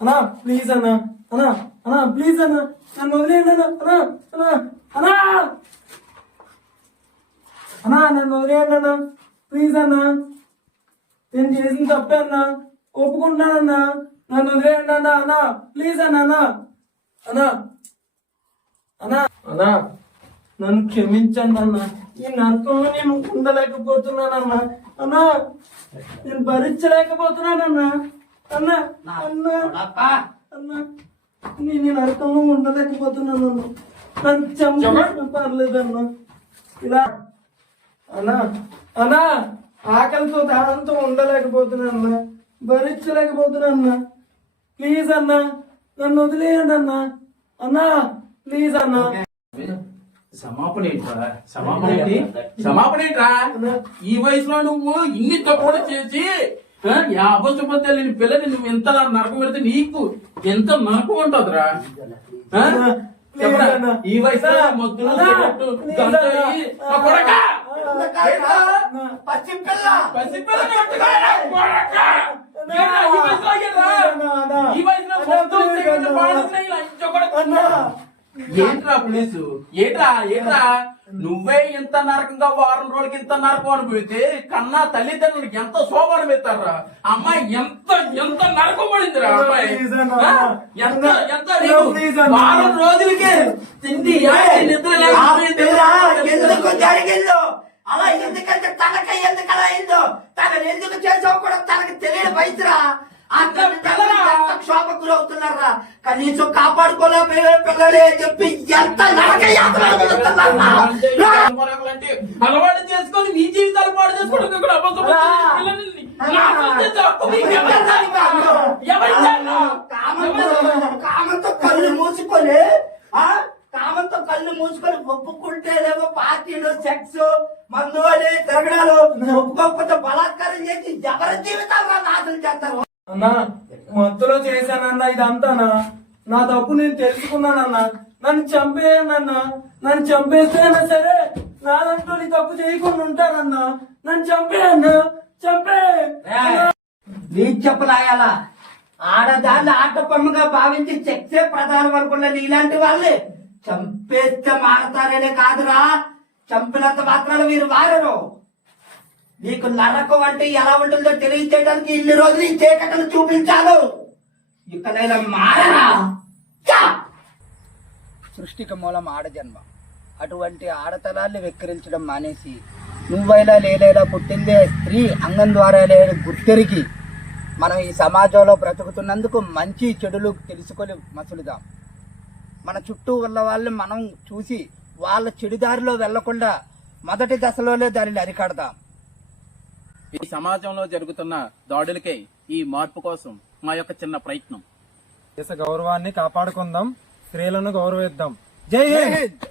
అన్నా ప్లీజ్ అన్నా అన్నా అన్నా ప్లీజ్ అన్నా నన్ను వదిలేయండి అన్నా అన్నా అన్నా అన్నా నన్ను వదిలేయండి అన్నా ప్లీజ్ అన్నా నేను చేసిన తప్పే అన్నా ఒప్పుకుంటానన్నా నన్ను వదిలేయండి అన్నా అన్నా ప్లీజ్ అన్నా అన్నా అన్నా అన్నా అన్నా నన్ను క్షమించండి అన్నా ఈ నరకంలో నేను ఉండలేకపోతున్నానన్నా అన్నా నేను భరించలేకపోతున్నానన్నా అన్నా అన్నా అన్నా నేను నరకంలో ఉండలేకపోతున్నాను నన్ను చంప పర్లేదన్నా ఇలా అన్నా అన్నా ఆకలితో దాహంతో ఉండలేకపోతున్నా భరించలేకపోతున్నా ప్లీజ్ అన్నా నన్ను వదిలేయండి అన్నా అన్నా ప్లీజ్ అన్నా క్షమాపణ ఏంట్రా ఈ వయసులో నువ్వు ఇన్ని తప్పులు చేసి అబద్ధపత్యాలు లేని పిల్లని నువ్వు ఎంత నరకం పెడితే నీకు ఎంత నరకం ఉంటుందిరా ఈ వయసులో మొత్తం ఏంట్రా ప్లీజ్ ఏంట్రా నువ్వే ఇంత నరకంగా వారం రోజులకి ఇంత నరకం అనిపోతే కన్నా తల్లిదండ్రులకి ఎంత శోభను పెడతారా అమ్మాయి ఎంత ఎంత నరకం పడిందిరా అమ్మాయి ఎంత వారం రోజులకే తిండి నిద్ర ఎందుకు జరిగిందో అలా ఎందుకంటే తనక ఎందుకు అలా అయిందో తనని ఎందుకు చేసావు కూడా తనకి తెలియని వయసురా క్షోభకు గురవుతున్నారా కనీసం కాపాడుకోలేకపోయే పిల్లలే అని చెప్పి ఎంత అలవాటు చేసుకొని మీ జీవితాలు పాడు చేసుకోవడం కామంతో కళ్ళు మూసుకొని కామంతో కళ్ళు మూసుకొని ఒప్పుకుంటేనేమో పార్టీలు సెక్స్ మందు అని తిరగడాలు ఒప్పుకోకపోతే బలాత్కారం చేసి ఎవరి జీవితాలు నాశనం చేస్తారు అన్నా మత్తులో చేశానన్నా ఇదంతానా నా తప్పు నేను తెలుసుకున్నానన్నా నన్ను చంపేయనన్నా నన్ను చంపేస్తేనా సరే నాదంటూ నీ తప్పు చేయకుండా ఉంటానన్నా నన్ను చంపేయన్నా చంపే నీ చెప్పులాయాలా ఆడదాన్ని ఆట బొమ్మగా భావించి సెక్సే ప్రధానం అనుకున్న నీలాంటి వాళ్ళే చంపేస్తే మారతారనే కాదురా చంపినంత మాత్రాలు మీరు మారరు నీకు నరకం అంటే ఎలా ఉంటుందో తెలియచేయడానికి ఇన్ని రోజులు ఈ చీకటను చూపించాను ఇకనైనా మారరా సృష్టికి మూలం ఆడజన్మ అటువంటి ఆడతనాన్ని వెక్కిరించడం మానేసి నువ్వైనా లేనైనా పుట్టిందే స్త్రీ అంగం ద్వారా లేని గుర్తెరిగి మనం ఈ సమాజంలో బ్రతుకుతున్నందుకు మంచి చెడులు తెలుసుకొని మసులుదాం మన చుట్టూ ఉన్న వాళ్ళని మనం చూసి వాళ్ళ చెడుదారిలో వెళ్లకుండా మొదటి దశలోనే దానిని అరికడదాం. ఈ సమాజంలో జరుగుతున్న దాడులకై ఈ మార్పు కోసం మా యొక్క చిన్న ప్రయత్నం. దేశ గౌరవాన్ని కాపాడుకుందాం, స్త్రీలను గౌరవిద్దాం. జై హింద్.